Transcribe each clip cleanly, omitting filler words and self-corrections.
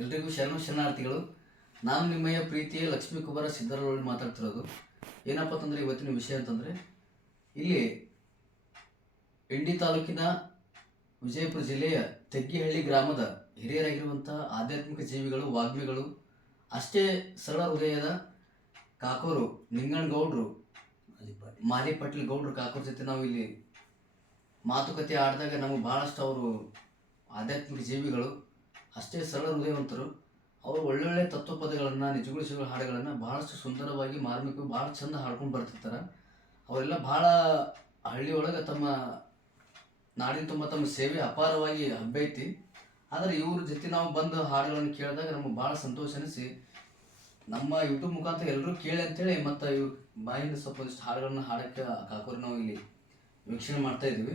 ಎಲ್ರಿಗೂ ಶರಣಾರ್ಥಿಗಳು. ನಾನು ನಿಮ್ಮಯ್ಯ ಪ್ರೀತಿಯ ಲಕ್ಷ್ಮೀ ಕುಮಾರ ಸಿದ್ದರೊಳಗೆ ಮಾತಾಡ್ತಿರೋದು. ಏನಪ್ಪ ಅಂತಂದರೆ ಇವತ್ತಿನ ವಿಷಯ ಅಂತಂದರೆ, ಇಲ್ಲಿ ಇಂಡಿ ತಾಲೂಕಿನ ವಿಜಯಪುರ ಜಿಲ್ಲೆಯ ತೆಗ್ಗಿಹಳ್ಳಿ ಗ್ರಾಮದ ಹಿರಿಯರಾಗಿರುವಂಥ ಆಧ್ಯಾತ್ಮಿಕ ಜೀವಿಗಳು, ವಾಗ್ಮಿಗಳು, ಅಷ್ಟೇ ಸರಳ ಹೃದಯದ ಕಾಕೋರು ನಿಂಗಣ್ಣಗೌಡರು, ಮಾಲಿ ಪಾಟೀಲ್ ಗೌಡ್ರು ಕಾಕೋರ ಜೊತೆ ನಾವು ಇಲ್ಲಿ ಮಾತುಕತೆ ಆಡಿದಾಗ ನಮಗೆ ಭಾಳಷ್ಟು ಅವರು ಆಧ್ಯಾತ್ಮಿಕ ಜೀವಿಗಳು, ಅಷ್ಟೇ ಸರಳ ಹೃದಯವಂತರು. ಅವರು ಒಳ್ಳೊಳ್ಳೆ ತತ್ವಪದಗಳನ್ನು, ನಿಜಗುಳಿಸುವ ಹಾಡುಗಳನ್ನು ಭಾಳಷ್ಟು ಸುಂದರವಾಗಿ, ಮಾರ್ಮಿಕವಾಗಿ ಭಾಳ ಚಂದ ಹಾಡ್ಕೊಂಡು ಬರ್ತಿರ್ತಾರೆ. ಅವರೆಲ್ಲ ಭಾಳ ಹಳ್ಳಿಯೊಳಗೆ ತಮ್ಮ ನಾಡಿನ ತುಂಬ ತಮ್ಮ ಸೇವೆ ಅಪಾರವಾಗಿ ಹಬ್ಬೈತಿ. ಆದರೆ ಇವ್ರ ಜೊತೆ ನಾವು ಬಂದು ಹಾಡುಗಳನ್ನು ಕೇಳಿದಾಗ ನಮಗೆ ಭಾಳ ಸಂತೋಷ ಅನಿಸಿ, ನಮ್ಮ ಯೂಟ್ಯೂಬ್ ಮುಖಾಂತರ ಎಲ್ಲರೂ ಕೇಳಿ ಅಂತೇಳಿ ಮತ್ತು ಇವ್ ಬಾಯಿಂದ ಸ್ವಲ್ಪ ಒಂದಿಷ್ಟು ಹಾಡುಗಳನ್ನು ಹಾಡೋಕ್ಕೆ ಕಾಕೋರಿ ನಾವು ಇಲ್ಲಿ ವೀಕ್ಷಣೆ ಮಾಡ್ತಾ ಇದ್ದೀವಿ.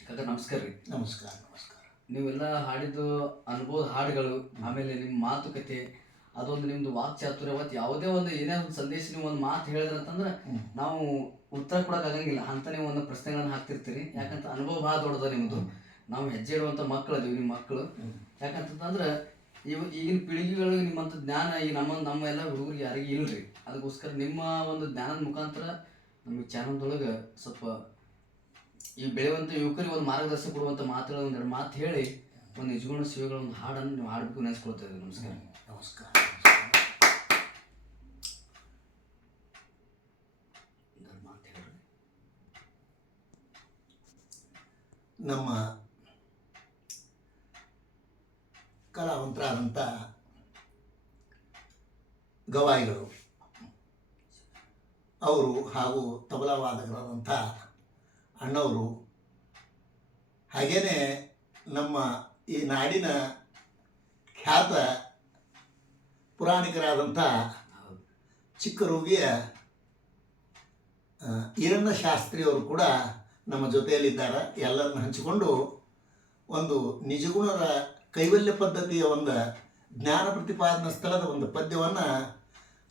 ಕಾಕ ನಮಸ್ಕಾರ ರೀ. ನಮಸ್ಕಾರ. ನಮಸ್ಕಾರ. ನೀವೆಲ್ಲ ಹಾಡಿದ್ದು ಅನುಭವದ ಹಾಡುಗಳು, ಆಮೇಲೆ ನಿಮ್ಮ ಮಾತುಕತೆ, ಅದೊಂದು ನಿಮ್ದು ವಾಕ್ಚಾತುರ್ಯ, ಅವತ್ತು ಯಾವುದೇ ಒಂದು ಏನೇ ಒಂದು ಸಂದೇಶ ನೀವು ಒಂದು ಮಾತು ಹೇಳಿದ್ರಂತಂದ್ರೆ ನಾವು ಉತ್ತರ ಕೊಡೋಕೆ ಆಗಂಗಿಲ್ಲ ಅಂತ ನೀವು ಒಂದು ಪ್ರಶ್ನೆಗಳನ್ನು ಹಾಕ್ತಿರ್ತೀರಿ. ಯಾಕಂತ ಅನುಭವ ಭಾಳ ದೊಡ್ಡದ ನಿಮ್ಮದು. ನಾವು ಹೆಜ್ಜೆ ಇಡುವಂಥ ಮಕ್ಕಳು ಅದೀವಿ, ನಿಮ್ಮ ಮಕ್ಕಳು. ಯಾಕಂತಂದ್ರೆ ಈಗಿನ ಪೀಳಿಗೆಗಳು ನಿಮ್ಮಂಥ ಜ್ಞಾನ ಈಗ ನಮ್ಮ ಎಲ್ಲ ಹುಡುಗರಿಗೆ ಯಾರಿಗೆ ಇಲ್ರಿ. ಅದಕ್ಕೋಸ್ಕರ ನಿಮ್ಮ ಒಂದು ಜ್ಞಾನದ ಮುಖಾಂತರ ನಮಗೆ ಚಾನಲ್ದೊಳಗೆ ಸ್ವಲ್ಪ ಈ ಬೆಳೆಯುವಂಥ ಯುವಕರಿಗೆ ಒಂದು ಮಾರ್ಗದರ್ಶನ ಕೊಡುವಂಥ ಮಾತುಗಳು ಒಂದೆರಡು ಮಾತು ಹೇಳಿ ಒಂದು ನಿಜಗುಣ ಸೇವೆಗಳ ಒಂದು ಹಾಡನ್ನು ನೀವು ಹಾಡಬೇಕು ನೆನೆಸ್ಕೊಳ್ತಾ ಇದ್ದೀವಿ. ನಮಸ್ಕಾರ. ನಮಸ್ಕಾರ. ಮಾತು ಹೇಳ್ರಿ. ನಮ್ಮ ಕಲಾವಂತರಾದಂಥ ಗವಾಯಿಗಳು ಅವರು ಹಾಗೂ ತಬಲಾವಾದಕರಾದಂಥ ಅಣ್ಣವರು, ಹಾಗೇನೆ ನಮ್ಮ ಈ ನಾಡಿನ ಖ್ಯಾತ ಪುರಾಣಿಕರಾದಂಥ ಚಿಕ್ಕರೋಗಿಯ ಈರಣ್ಣ ಶಾಸ್ತ್ರಿಯವರು ಕೂಡ ನಮ್ಮ ಜೊತೆಯಲ್ಲಿದ್ದಾರೆ. ಎಲ್ಲರನ್ನು ಹಂಚಿಕೊಂಡು ಒಂದು ನಿಜಗುಣರ ಕೈವಲ್ಯ ಪದ್ಧತಿಯ ಒಂದು ಜ್ಞಾನ ಪ್ರತಿಪಾದನಾ ಸ್ಥಳದ ಒಂದು ಪದ್ಯವನ್ನು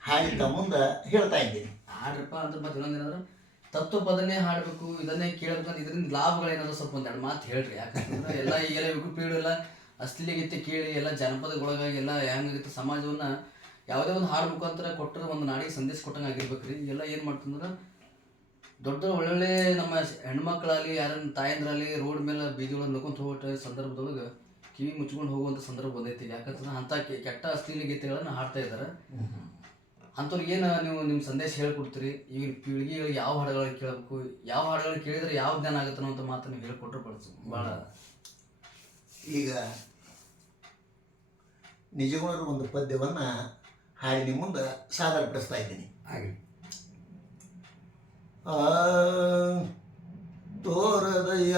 ಹಾಡಿದ್ದ ಮುಂದೆ ಹೇಳ್ತಾ ಇದ್ದೀನಿ. ಹಾಡ್ರಪ್ಪ ಅಂತ ಮತ್ತೆ ಇನ್ನೊಂದೇನಾದ್ರು ತತ್ವಪದನೇ ಹಾಡಬೇಕು, ಇದನ್ನೇ ಕೇಳಬೇಕಂತ ಇದರಿಂದ ಲಾಭಗಳೇನಾದ್ರು ಸ್ವಲ್ಪ ಒಂದೆರಡು ಮಾತು ಹೇಳ್ರಿ. ಯಾಕಂತಂದ್ರೆ ಎಲ್ಲ ಈಗೆಲ್ಲ ವಿಕಿಪೀಡಿಯೋ ಎಲ್ಲ ಅಶ್ಲೀಲಗೀತೆ ಕೇಳಿ ಎಲ್ಲ ಜನಪದಗೊಳಗಾಗಿ ಎಲ್ಲ ಹೆಂಗಾಗಿತ್ತು ಸಮಾಜವನ್ನು ಯಾವುದೇ ಒಂದು ಹಾಡು ಮುಖಾಂತರ ಕೊಟ್ಟರೆ ಒಂದು ನಾಡಿಗೆ ಸಂದೇಶ ಕೊಟ್ಟಂಗೆ ಆಗಿರ್ಬೇಕು ರೀ. ಎಲ್ಲ ಏನು ಮಾಡ್ತಂದ್ರೆ ದೊಡ್ಡ ಒಳ್ಳೊಳ್ಳೆ ನಮ್ಮ ಹೆಣ್ಮಕ್ಳಾಗಲಿ ಯಾರನ್ನ ತಾಯಂದ್ರಲ್ಲಿ ರೋಡ್ ಮೇಲೆ ಬೀದಿ ಒಳಗೆ ನಡ್ಕೊಂತ ಹೋಗೋ ಸಂದರ್ಭದೊಳಗೆ ಕಿವಿ ಮುಚ್ಕೊಂಡು ಹೋಗುವಂಥ ಸಂದರ್ಭ ಬಂದೈತಿ. ಯಾಕಂತಂದ್ರೆ ಅಂಥ ಕೆಟ್ಟ ಅಶ್ಲೀಲ ಗೀತೆಗಳನ್ನು ಹಾಡ್ತಾ ಇದ್ದಾರೆ. ಅಂಥವ್ರಿಗೆ ಏನು ನೀವು ನಿಮ್ಮ ಸಂದೇಶ ಹೇಳ್ಕೊಡ್ತೀರಿ? ಈಗಿನ ಪೀಳಿಗೆಗಳಿಗೆ ಯಾವ ಹಾಡುಗಳನ್ನ ಕೇಳಬೇಕು, ಯಾವ ಹಾಡುಗಳನ್ನ ಕೇಳಿದರೆ ಯಾವ ಜ್ಞಾನ ಆಗುತ್ತೆ ಅನ್ನೋ ಮಾತು ನೀವು ಹೇಳ್ಕೊಟ್ರೆ ಬಳಸು ಭಾಳ. ಈಗ ನಿಜಗುಣರ ಒಂದು ಪದ್ಯವನ್ನು ಹಾಡಿ ನಿಮ್ಮ ಮುಂದೆ ಸಾದರಪಡಿಸ್ತಾ ಇದ್ದೀನಿ. ಹಾಗೆ ತೋರದಯ್ಯ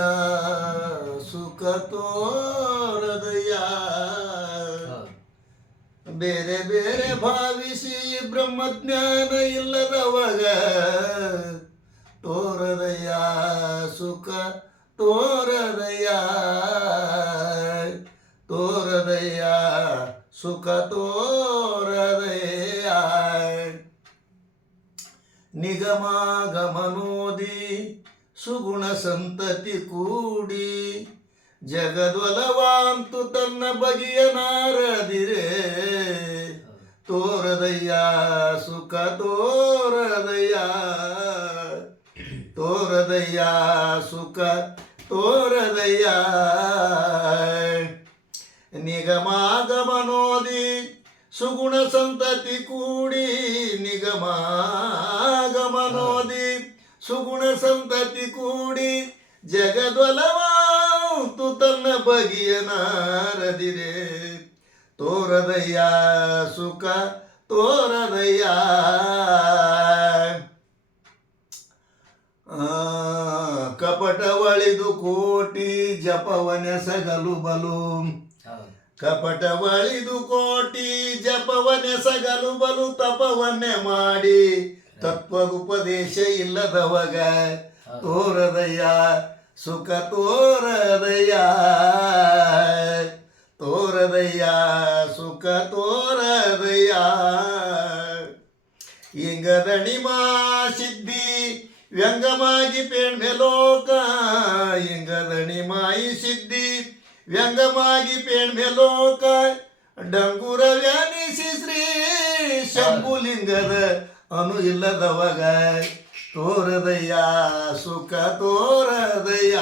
ಸುಖ ತೋರದಯ್ಯ, ಬೇರೆ ಬೇರೆ ಭಾವಿಸಿ ಬ್ರಹ್ಮಜ್ಞಾನ ಇಲ್ಲದವಾಗ ತೋರದಯ್ಯ ಸುಖ ತೋರದಯ್ಯ, ತೋರದಯ್ಯ ಸುಖ ತೋರದಯ್ಯ. ನಿಗಮಾಗಮನೋದಿ ಸುಗುಣ ಸಂತತಿ ಕೂಡಿ ಜಗದ್ವಲವಾಂತು ತನ್ನ ಬಗೆಯ ನಾರದಿರೆ, ತೋರದಯ್ಯ ಸುಖ ತೋರದಯ್ಯ, ತೋರದಯ್ಯ ಸುಖ ತೋರದಯ್ಯ. ನಿಗಮಾಗಮನೋದಿ ಸುಗುಣ ಸಂತತಿ ಕೂಡಿ, ನಿಗಮಾಗಮನೋದಿ ಸುಗುಣ ಸಂತತಿ ಕೂಡಿ ಜಗದ್ವಲವಾಂತು ತನ್ನ ಬಗೆಯ ನಾರದಿರೆ, ತೋರದಯ್ಯ ಸುಖ ತೋರದಯ್ಯ. ಕಪಟ ಒಳಿದು ಕೋಟಿ ಜಪವನೆಸಗಲು ಬಲು, ಕಪಟ ಒಳಿದು ಕೋಟಿ ಜಪವನೆಸಗಲು ಬಲು, ತಪವನ್ನೇ ಮಾಡಿ ತತ್ವದುಪದೇಶ ಇಲ್ಲದವಗ ತೋರದಯ್ಯ ಸುಖ ತೋರದಯ್ಯ, ತೋರದಯ್ಯ ಸುಖ ತೋರದಯ್ಯ. ಇಂಗದಣಿಮಾ ಸಿದ್ಧಿ ವ್ಯಂಗಮಾಗಿ ಪೇಣ್ಮೆಲೋಕ, ಇಂಗದಣಿಮಾಯಿ ಸಿದ್ಧಿ ವ್ಯಂಗಮಾಗಿ ಪೇಣ್ಮೆಲೋಕ, ಡಂಗುರ ವ್ಯಾನಿಸಿ ಶ್ರೀ ಶಂಭುಲಿಂಗದ ಅನು ಇಲ್ಲದವಾಗ ತೋರದಯ್ಯ ಸುಖ ತೋರದಯ್ಯ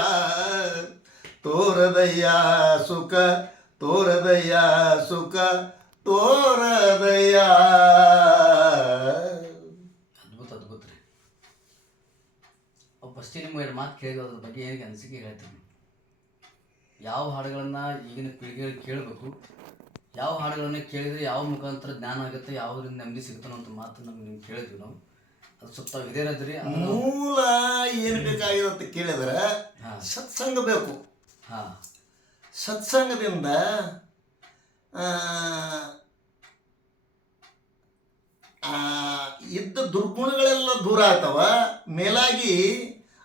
ತೋರದಯ್ಯ ಸುಖ ತೋರದಯ್ಯ ಸುಖ ತೋರದಯ್ಯ. ಅದ್ಭುತ ಅದ್ಭುತ ರೀ. ಫಸ್ಟಿಗೆ ನಿಮ್ಗೆ ಎರಡು ಮಾತು ಕೇಳಿದ್ರು, ಅದ್ರ ಬಗ್ಗೆ ಏನಿಗೆ ಅನಿಸಿಕೆ ಹೇಳ್ತೀನಿ. ಯಾವ ಹಾಡುಗಳನ್ನು ಈಗಿನ ಪೀಳಿಗೆಗಳು ಕೇಳಬೇಕು, ಯಾವ ಹಾಡುಗಳನ್ನ ಕೇಳಿದರೆ ಯಾವ ಮುಖಾಂತರ ಜ್ಞಾನ ಆಗುತ್ತೆ, ಯಾವುದರಿಂದ ನೆಮ್ಮದಿ ಸಿಗುತ್ತಾನೋ ಅಂತ ಮಾತು ನಮ್ಗೆ ನೀವು ಕೇಳಿದ್ವಿ ನಾವು. ಅದು ಸ್ವಲ್ಪ ಹಿರಿಯರದ್ರಿ. ಮೂಲ ಏನು ಬೇಕಾಗಿದೆ ಅಂತ ಕೇಳಿದ್ರೆ ಸತ್ಸಂಗ ಬೇಕು. ಹಾಂ, ಸತ್ಸಂಗದಿಂದ ಇದ್ದ ದುರ್ಗುಣಗಳೆಲ್ಲ ದೂರ ಆಗ್ತಾವ. ಮೇಲಾಗಿ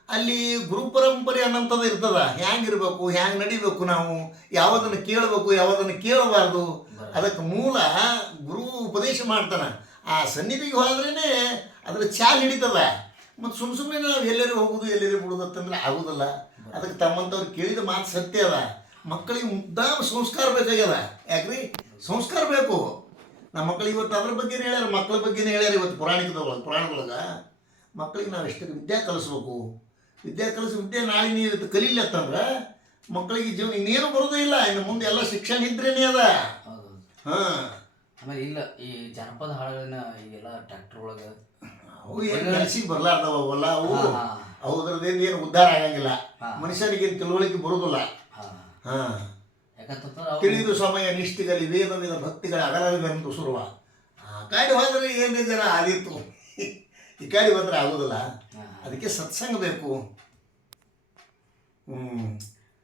ಅಲ್ಲಿ ಗುರು ಪರಂಪರೆ ಅನ್ನೋಂಥದ್ದು ಇರ್ತದ. ಹ್ಯಾಂಗಿರ್ಬೇಕು, ಹ್ಯಾಂಗೆ ನಡಿಬೇಕು, ನಾವು ಯಾವುದನ್ನು ಕೇಳಬೇಕು, ಯಾವುದನ್ನು ಕೇಳಬಾರ್ದು. ಅದಕ್ಕೆ ಮೂಲ ಗುರು ಉಪದೇಶ ಮಾಡ್ತಾನೆ. ಆ ಸನ್ನಿಧಿಗೆ ಹೋದ್ರೇ ಅದ್ರ ಚಾಲ್ ಹಿಡಿತದ. ಮತ್ತು ಸುಮ್ಮನೆ ನಾವು ಎಲ್ಲರೂ ಹೋಗೋದು ಎಲ್ಲರೂ ಬಿಡೋದು ಅಂತಂದ್ರೆ ಆಗೋದಿಲ್ಲ. ಅದಕ್ಕೆ ತಮ್ಮಂಥವ್ರು ಕೇಳಿದ ಮಾತು ಸತ್ಯ ಅದ. ಮಕ್ಕಳಿಗೆ ಮುದ್ದಾಮ ಸಂಸ್ಕಾರ ಬೇಕಾಗ್ಯದ. ಯಾಕ್ರಿ ಸಂಸ್ಕಾರ ಬೇಕು. ನಮ್ಮ ಮಕ್ಕಳಿಗೆ ಇವತ್ತು ಅದ್ರ ಬಗ್ಗೆನೇ ಹೇಳ್ಯಾರ, ಮಕ್ಕಳ ಬಗ್ಗೆನೇ ಹೇಳ್ಯಾರ. ಇವತ್ತು ಪುರಾಣದೊಳಗೆ ಮಕ್ಕಳಿಗೆ ನಾವು ಎಷ್ಟು ವಿದ್ಯೆ ಕಲಿಸ್ಬೇಕು, ವಿದ್ಯೆ ನಾಳೆ ನೀವು ಇವತ್ತು ಕಲೀಲತ್ತಂದ್ರೆ ಮಕ್ಕಳಿಗೆ ಜೀವನ ಇನ್ನೇನು ಬರೋದೇ ಇಲ್ಲ. ಇನ್ನು ಮುಂದೆ ಎಲ್ಲ ಶಿಕ್ಷಣ ಇದ್ರೇನೆ ಅದ. ಹಾಂ, ಆಮೇಲೆ ಇಲ್ಲ ಈ ಜನಪದ ಹಾಡುಗಳನ್ನ ಈಗೆಲ್ಲ ಟ್ರ್ಯಾಕ್ಟರ್ ಒಳಗೆ ಅವು ಏನು ಕಲಿಸಿಗೆ ಬರಲಾರ್ದವಲ್ಲ. ಅವು ಅವುದ್ರದ್ದೇನು ಏನು ಉದ್ಧಾರ ಆಗಂಗಿಲ್ಲ. ಮನುಷ್ಯನಿಗೇನು ತಿಳುವಳಿಕೆ ಬರೋದಿಲ್ಲ. ಹಾಂ, ಯಾಕಂತಂದ್ರೆ ತಿಳಿದು ಸಮಯ ನಿಷ್ಠೆಗಲಿ ವೇದ ವೇದ ಭಕ್ತಿಗಳ ಅಗಲವೆಂದು ಸುರುವ. ಆ ಕಾಡಿ ಹೋದ್ರೆ ಏನು ಜನ ಆದಿತ್ತು, ಈ ಕಾಡಿ ಬಂದರೆ ಆಗೋದಿಲ್ಲ. ಅದಕ್ಕೆ ಸತ್ಸಂಗ ಬೇಕು.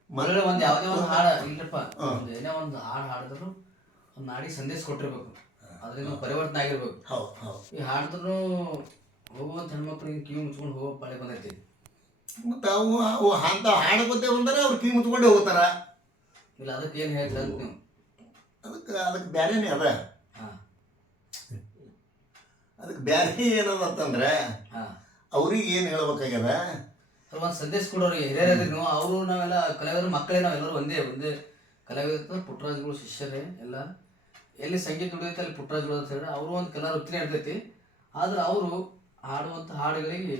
ಮರಳಿ ಒಂದು ಯಾವುದೇ ಒಂದು ಹಾಡು ಇಲ್ಲಪ್ಪ, ಏನೇ ಒಂದು ಹಾಡು ಹಾಡಿದ್ರು ಒಂದು ನಾಡಿಗೆ ಸಂದೇಶ ಕೊಟ್ಟಿರ್ಬೇಕು, ಅದರಿಂದ ಪರಿವರ್ತನೆ ಆಗಿರ್ಬೇಕು. ಹೌದು ಹೌದು. ಈ ಹಾಡಿದ್ರು ಹೋಗುವಂಥ ಹೆಣ್ಮಕ್ಳಿಗೆ ಕಿವಿ ಮುಚ್ಕೊಂಡು ಹೋಗೋ ಪಾಳೆ ಬಂದೈತಿ. ಮತ್ತು ಅವು ಅಂತ ಹಾಡು ಗೊತ್ತೇ ಬಂದರೆ ಅವ್ರು ಕಿವಿ ಮುಚ್ಕೊಂಡೇ ಹೋಗ್ತಾರ. ಇಲ್ಲ ಅದಕ್ಕೆ ಏನು ಹೇಳ್ತಾರೆ ಅಂತ ನೀವು? ಅದಕ್ಕೆ ಬೇರೆನೇ ಅದ. ಹಾಂ, ಅದಕ್ಕೆ ಬೇರೆ ಏನದ ಅಂತಂದ್ರೆ ಅವ್ರಿಗೆ ಏನು ಹೇಳ್ಬೇಕಾಗ್ಯದ, ಒಂದು ಸಂದೇಶ ಕೊಡೋರಿಗೆ ಹಿರಿಯರದ್ರಿ ನೀವು. ಅವರು ನಾವೆಲ್ಲ ಕಲಾವಿದರು ಮಕ್ಕಳೇ, ನಾವೆಲ್ಲರೂ ಒಂದೇ ಒಂದೇ ಕಲಾವಿದ ಪುಟ್ಟರಾಜುಗಳು ಶಿಷ್ಯರೇ ಎಲ್ಲ. ಎಲ್ಲಿ ಸಂಗೀತ ದುಡಿಯುತ್ತೆ ಅಲ್ಲಿ ಪುಟ್ಟರಾಜುಗಳು ಅಂತ ಹೇಳಿ ಅವರು ಒಂದು ಕಲಾ ವೃತ್ತಿನೇ ಇರ್ತೈತಿ. ಆದ್ರೆ ಅವರು ಹಾಡುವಂಥ ಹಾಡುಗಳಿಗೆ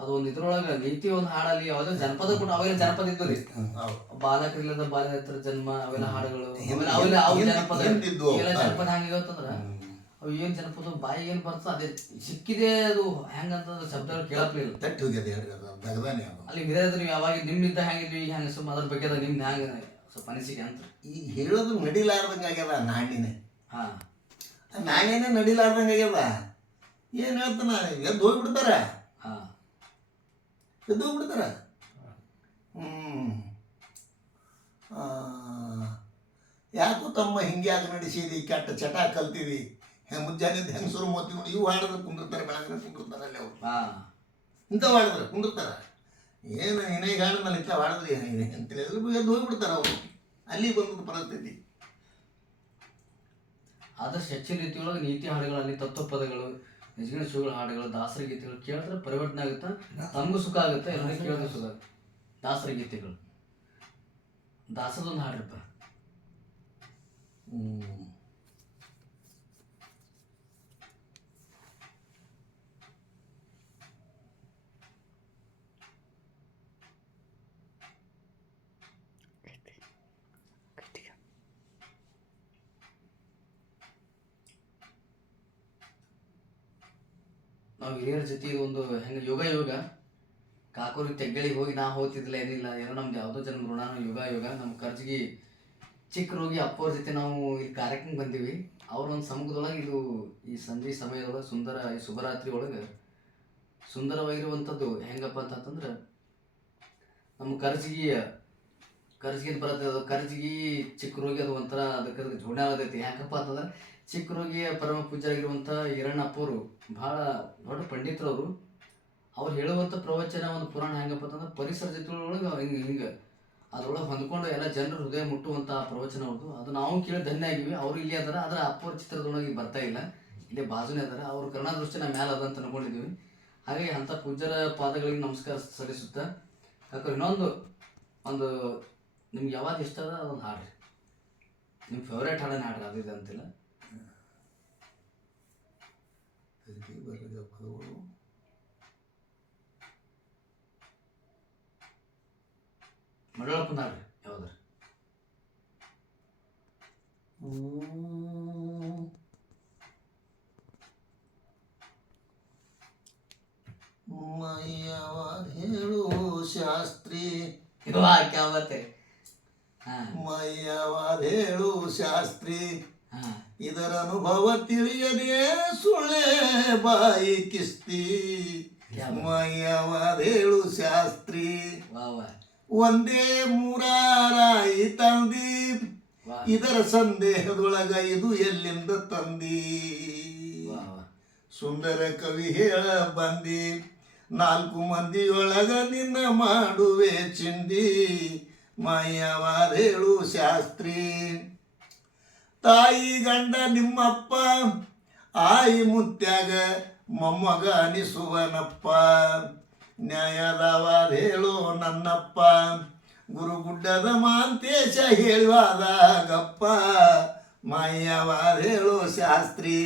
ಅದು ಒಂದು ಇದ್ರೊಳಗೆ ನೀತಿ ಒಂದು ಹಾಡಲ್ಲಿ ಯಾವುದೋ ಜನಪದ ಕೂಡ ಅವೆಲ್ಲ ಜನಪದ ಇದ್ದು ರೀ. ಬಾಲಕರಿಲ್ಲದ ಬಾಲ್ಯತ್ರ ಜನ್ಮ ಅವೆಲ್ಲ ಹಾಡುಗಳು, ಆಮೇಲೆ ಅವೆಲ್ಲ ಅವು ಜನಪದ. ಇವೆಲ್ಲ ಜನಪದ ಹೆಂಗಿಗತ್ತಂದ್ರೆ ಅವು ಏನು ಜನಪದ ಬಾಯಿಗೆ ಏನು ಬರ್ತದೆ ಅದೇ ಸಿಕ್ಕಿದೆ. ಅದು ಹೆಂಗಂತಂದ್ರೆ ಶಬ್ದಗಳು ಕೇಳಪ್ಲಿಲ್ಲ. ಅಲ್ಲಿ ಹಿರಿಯರು ನೀವು ಯಾವಾಗ ನಿಮ್ಮಿದ್ದ ಹೆಂಗಿದ್ವಿ ಹೆಂಗೆ ಸುಮ್ಮ ಅದ್ರ ಬಗ್ಗೆ ನಿಮ್ದು ಹೆಂಗೆ ಸ್ವಲ್ಪ ಅನಿಸಿಕೆ ಅಂತ ಈಗ ಹೇಳೋದು ನಡಿಲಾರ್ದಂಗೆ ಆಗ್ಯದ. ನಾಣ್ಯನೇ ಹಾಂ, ನಾಣ್ಯನೇ ನಡಿಲಾರ್ದಂಗೆ ಆಗ್ಯದ. ಏನು ಹೇಳ್ತಾನ, ಎದ್ದು ಹೋಗ್ಬಿಡ್ತಾರ. ಹಾಂ, ಎದ್ದು ಹೋಗ್ಬಿಡ್ತಾರ. ಯಾಕೋ ತಮ್ಮ ಹಿಂಗ್ಯಾಕೆ ನಡೆಸಿದಿ, ಕೆಟ್ಟ ಚಟ ಕಲ್ತೀವಿ, ಮುಂಜಾನೆದ್ದು ಹೆಂಗಸರು ಮೋತಿ ನೋಡಿ ಇವು ಹಾಡಿದ್ರೆ ಕುಂದಿರ್ತಾರೆ, ಬೆಳಗ್ಗೆ ಕುಂದಿರ್ತಾರೆ ಅಲ್ಲಿ ಅವರು. ಇಂಥವು ಹಾಡಿದ್ರೆ ಕುಂದಿರ್ತಾರೆ. ಏನು ಏನೇ ಗಾಡಿನಲ್ಲಿ ಇಂಥ ಹಾಡಿದ್ರಿ ಅಂತ ಹೇಳಿದ್ರು ಎದ್ದು ಹೋಗ್ಬಿಡ್ತಾರೆ ಅವರು. ಅಲ್ಲಿ ಬಂದದ ಪರಿಸ್ಥಿತಿ. ಆದಷ್ಟು ಹೆಚ್ಚಿನ ರೀತಿಯೊಳಗೆ ನೀತಿ ಹಾಡುಗಳಲ್ಲಿ ತತ್ವ ಪದಗಳು, ನಿಜಗಿನ ಶಿವಗಳ ಹಾಡುಗಳು, ದಾಸರ ಗೀತೆಗಳು ಕೇಳಿದ್ರೆ ಪರಿವರ್ತನೆ ಆಗುತ್ತೆ, ತಮಗೂ ಸುಖ ಆಗುತ್ತೆ, ಎಲ್ಲರಿಗೂ ಕೇಳಿದ್ರೆ ಸುಖ ಆಗುತ್ತೆ. ದಾಸರ ಗೀತೆಗಳು, ದಾಸರದೊಂದು ಹಾಡ್ರಪ್ಪ. ನಾವು ಹಿರಿಯರ ಜೊತೆ ಒಂದು ಹೆಂಗೆ ಯೋಗ ಕಾಕೂರಿ ತೆಗ್ಗಳಿಗೆ ಹೋಗಿ ನಾ ಹೋಗ್ತಿದ್ದಿಲ್ಲ, ಏನಿಲ್ಲ, ಏನೋ ನಮ್ದು ಯಾವುದೋ ಜನ್ಮ ಋಣ ಯೋಗ ನಮ್ಮ ಕರ್ಜಿಗೆ ಚಿಕ್ಕರೋಗಿ ಅಪ್ಪವ್ರ ಜೊತೆ ನಾವು ಇಲ್ಲಿ ಕಾರ್ಯಕ್ರಮ ಬಂದೀವಿ. ಅವ್ರೊಂದು ಸಮ್ಮುಖದೊಳಗೆ ಇದು ಈ ಸಂಜೆ ಸಮಯದೊಳಗೆ ಸುಂದರ ಈ ಶುಭರಾತ್ರಿ ಒಳಗೆ ಸುಂದರವಾಗಿರುವಂಥದ್ದು ಹೆಂಗಪ್ಪ ಅಂತಂದ್ರೆ ನಮ್ಮ ಕರ್ಜಿಗೆ ಬರುತ್ತೆ. ಅದು ಕರ್ಜಿಗೆ ಚಿಕ್ಕರೋಗಿ ಅದು ಒಂಥರ ಅದಕ್ಕೆ ಜೋಡಣೆ ಆಗತೈತಿ. ಯಾಕಪ್ಪ ಅಂತಂದ್ರೆ ಚಿಕ್ಕರೋಗಿಯ ಪರಮ ಪೂಜ್ಯರಾಗಿರುವಂಥ ಹಿರಣ್ಣಪ್ಪವರು ಭಾಳ ದೊಡ್ಡ ಪಂಡಿತರವರು. ಅವ್ರು ಹೇಳುವಂಥ ಪ್ರವಚನ ಒಂದು ಪುರಾಣ ಹೆಂಗಪ್ಪ ಅಂತಂದ್ರೆ ಪರಿಸರ ಜೊತೆಯೊಳಗೆ ಹಿಂಗೆ ಅದ್ರೊಳಗೆ ಹೊಂದ್ಕೊಂಡು ಎಲ್ಲ ಜನರ ಹೃದಯ ಮುಟ್ಟುವಂಥ ಪ್ರವಚನ ಅವ್ರದ್ದು. ಅದು ನಾವು ಕೇಳಿ ಧನ್ಯ ಆಗಿವಿ. ಅವರು ಇಲ್ಲಿ ಅದಾರ, ಆದರೆ ಅಪ್ಪವ್ರ ಚಿತ್ರದೊಳಗೆ ಬರ್ತಾ ಇಲ್ಲ, ಇಲ್ಲೇ ಬಾಜುನೇ ಅದಾರ. ಅವ್ರ ಕರ್ಣ ದೃಷ್ಟಿ ನಮ್ಮ ಮ್ಯಾಲೆ ಅದಂತ ಅನ್ಕೊಂಡಿದ್ದೀವಿ. ಹಾಗಾಗಿ ಅಂಥ ಪೂಜ್ಯರ ಪಾದಗಳಿಗೆ ನಮಸ್ಕಾರ ಸಲ್ಲಿಸುತ್ತಾ ಯಾಕಂದ್ರೆ ಇನ್ನೊಂದು ನಿಮ್ಗೆ ಯಾವಾಗ ಇಷ್ಟ ಅದ ಅದೊಂದು ಹಾಡ್ರಿ. ನಿಮ್ಮ ಫೇವ್ರೇಟ್ ಹಾಡನ್ನ ಹಾಡ್ರಿ, ಅದು ಇದು ಅಂತಿಲ್ಲ. ಪದಗಳು ಮಡಳಪ್ಪನ ಹಾಡ್ರಿ ಯಾವ್ದಾರ. ಮಯ್ಯವ ಹೇಳು ಶಾಸ್ತ್ರಿ, ಕ್ಯಾವತ್ತೆ. ಮಯ್ಯವಾದ ಹೇಳು ಶಾಸ್ತ್ರಿ, ಹಾಂ ಇದರ ಅನುಭವ ತಿಳಿಯದೆ ಸುಳ್ಳೆ ಬಾಯಿ ಕಿಸ್ತಿ. ಮಯ್ಯವಾದ ಹೇಳು ಶಾಸ್ತ್ರಿ, ವಾ ವಾ ಒಂದೇ ಮೂರಾರಾಯಿ ತಂದಿ, ವಾ ಇದರ ಸಂದೇಹದೊಳಗ ಇದು ಎಲ್ಲಿಂದ ತಂದಿ. ವಾ ವಾ ಸುಂದರ ಕವಿ ಹೇಳ ಬಂದಿ, 4 ಮಂದಿಯೊಳಗ ನಿನ್ನ ಮಾಡುವೆ ಚಿಂದಿ. ಮಯ್ಯವಾದ ಹೇಳು ಶಾಸ್ತ್ರಿ, ತಾಯಿ ಗಂಡ ನಿಮ್ಮಪ್ಪ, ಆಯಿ ಮುತ್ಯಾಗ ಮೊಮ್ಮಗ ಅನಿಸುವನಪ್ಪ. ನ್ಯಾಯದವಾದ ಹೇಳು ನನ್ನಪ್ಪ, ಗುರುಗುಡ್ಡದ ಮಾಂತೇಶ ಹೇಳುವಾದಾಗಪ್ಪ. ಮಯ್ಯವಾದ ಹೇಳು ಶಾಸ್ತ್ರಿ,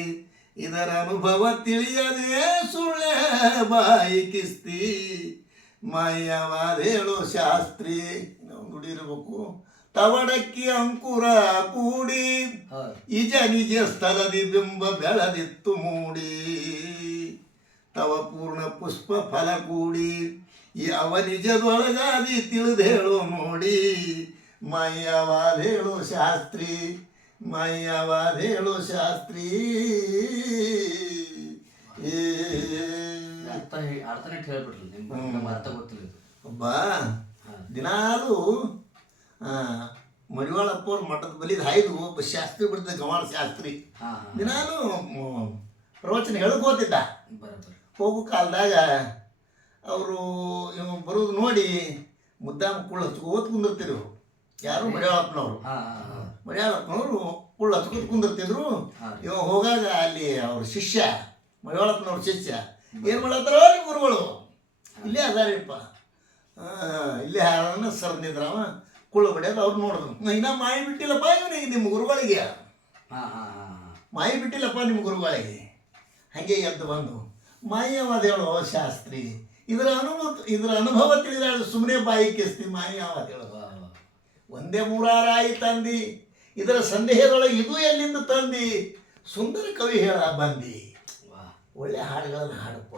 ಇದರ ಅನುಭವ ತಿಳಿಯದೆ ಸುಳ್ಳೆ ಬಾಯಿ ಕಿಸ್ತಿ. ಮಯ್ಯವಾದ ಹೇಳು ಶಾಸ್ತ್ರಿ, ನುಡಿರಬೇಕು. ತವಡಕ್ಕಿ ಅಂಕುರ ಕೂಡಿ, ಇಜ ನಿಜ ಸ್ಥಳದಿ ಬಿಂಬ ಬೆಳೆದಿತ್ತು ಮೂಡಿ. ತವ ಪೂರ್ಣ ಪುಷ್ಪ ಫಲ ಕೂಡಿ, ಯಾವ ನಿಜದೊಳಗಾದಿ ತಿಳಿದೇಳು ನೋಡಿ. ಮಯ್ಯವಾದ ಹೇಳು ಶಾಸ್ತ್ರಿ, ಮಯ್ಯವಾದ ಹೇಳು ಶಾಸ್ತ್ರಿ. ಅರ್ಥನೇ ಹೇಳ್ಬಿಟ್ರಿ, ನಿಮ್ಮ ಅರ್ಥ ಗೊತ್ತಿಲ್ಲ. ಒಬ್ಬ ದಿನಾಲು ಮಡಿವಾಳಪ್ಪ ಅವ್ರ ಮಠದ ಬಲಿದ ಹಾಯ್ದು ಒಬ್ಬ ಶಾಸ್ತ್ರಿ ಬಿಡ್ತದೆ, ಗವಾಣ ಶಾಸ್ತ್ರಿ. ದಿನಾಲು ಪ್ರವಚನ ಹೇಳಕ್ ಹೋಗ್ತಿದ್ದ. ಹೋಗೋ ಕಾಲದಾಗ ಅವರು ಬರೋದು ನೋಡಿ ಮುದ್ದಾಮ ಕುಳ್ಳು ಹಚ್ಕೋತ ಕುಂದಿರ್ತಿರು. ಯಾರು ಮಡಿವಾಳಪ್ಪನವರು, ಮಡಿವಾಳಪ್ಪನವರು ಕುಳ್ಳು ಹಚ್ಕೋತ ಕುಂದಿರ್ತಿದ್ರು. ಇವ ಹೋಗಾಗ ಅಲ್ಲಿ ಅವ್ರ ಶಿಷ್ಯ, ಮಡಿವಾಳಪ್ಪನವ್ರ ಶಿಷ್ಯ ಏನು ಮಾಡತ್ತಾರ, ನಿಮ್ಮ ಗುರುಗಳು ಇಲ್ಲೇ ಅದಾರಿಪ್ಪ, ಇಲ್ಲೇ ಹಾರನ್ನ ಸರ್ನಿದ್ರವ ಕುಳ್ಳು ಬಡಿಯೋದು ಅವ್ರು ನೋಡಿದ್ರು. ಇನ್ನೂ ಮಾಯಿ ಬಿಟ್ಟಿಲ್ಲಪ್ಪ ಇವನಿಗೆ, ನಿಮ್ಮ ಗುರುಗಳಿಗೆ ಮಾಯಿ ಬಿಟ್ಟಿಲ್ಲಪ್ಪ ನಿಮ್ಮ ಗುರುಗಳಿಗೆ. ಹಾಗೆ ಎದ್ದು ಬಂದು ಮಾಯವಾದ ಹೇಳೋ ಶಾಸ್ತ್ರಿ, ಇದರ ಅನುಭವ ತಿಳಿದಾಳು ಸುಮ್ಮನೆ ಬಾಯಿ ಕೆಸ್ತಿ. ಮಾಯವಾದ ಹೇಳೋದು ಒಂದೇ ಮೂರಾರಾಯಿ ತಂದಿ, ಇದರ ಸಂದೇಹದೊಳಗೆ ಇದು ಎಲ್ಲಿಂದ ತಂದಿ. ಸುಂದರ ಕವಿ ಹೇಳ ಬಂದಿ, ಒಳ್ಳೆ ಹಾಡುಗಳನ್ನು ಹಾಡಪ್ಪ.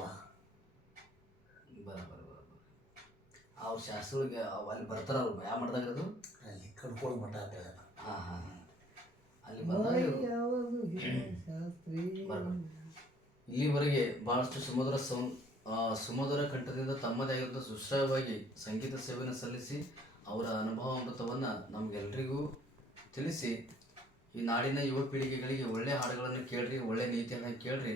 ಅವ್ರ ಶಾಸ್ತ್ರಗಳಿಗೆ ಅಲ್ಲಿ ಬರ್ತಾರ, ಅವ್ರು ಭಯ ಮಾಡ್ದಾಗಿರೋದು ಅಲ್ಲಿ ಕಡ್ಕೊಳ್ಳೋ ಮಠ ಅಂತ ಹೇಳ. ಅಲ್ಲಿ ಬಂದಾಗ ಇಲ್ಲಿವರೆಗೆ ಬಹಳಷ್ಟು ಸುಮಧುರ ಕಂಠದಿಂದ ತಮ್ಮದೇ ಆಗಿರುವಂಥ ಸುಶ್ರಾವ್ಯವಾಗಿ ಸಂಗೀತ ಸೇವೆಯನ್ನು ಸಲ್ಲಿಸಿ ಅವರ ಅನುಭವ ಅಮೃತವನ್ನು ನಮಗೆಲ್ಲರಿಗೂ ತಿಳಿಸಿ ಈ ನಾಡಿನ ಯುವ ಪೀಳಿಗೆಗಳಿಗೆ ಒಳ್ಳೆಯ ಹಾಡುಗಳನ್ನು ಕೇಳ್ರಿ, ಒಳ್ಳೆಯ ನೀತಿಯನ್ನು ಕೇಳ್ರಿ,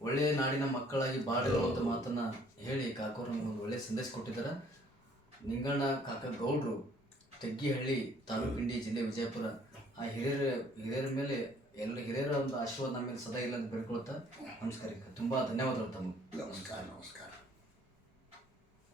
ಒಳ್ಳೆಯ ನಾಡಿನ ಮಕ್ಕಳಾಗಿ ಬಾಳಿರುವಂಥ ಮಾತನ್ನು ಹೇಳಿ ಕಾಕೋರು ನಮಗೊಂದು ಒಳ್ಳೆಯ ಸಂದೇಶ ಕೊಟ್ಟಿದ್ದಾರೆ. ನಿಂಗಣ್ಣ ಕಾಕ ಗೌಡ್ರು, ತೆಗ್ಗಿಹಳ್ಳಿ ತಾಲೂಕು ಇಂಡಿ ಜಿಲ್ಲೆ ವಿಜಯಪುರ. ಆ ಹಿರಿಯರ ಮೇಲೆ ಹಿರಿಯರ ಒಂದು ಆಶೀರ್ವಾದ ನಮ್ಮ ಮೇಲೆ ಸದಾ ಇಲ್ಲ ಅಂತ ಬೇಡ್ಕೊಳ್ತಾ ನಮಸ್ಕಾರ. ತುಂಬ ಧನ್ಯವಾದಗಳು ತಮಗೆ. ನಮಸ್ಕಾರ.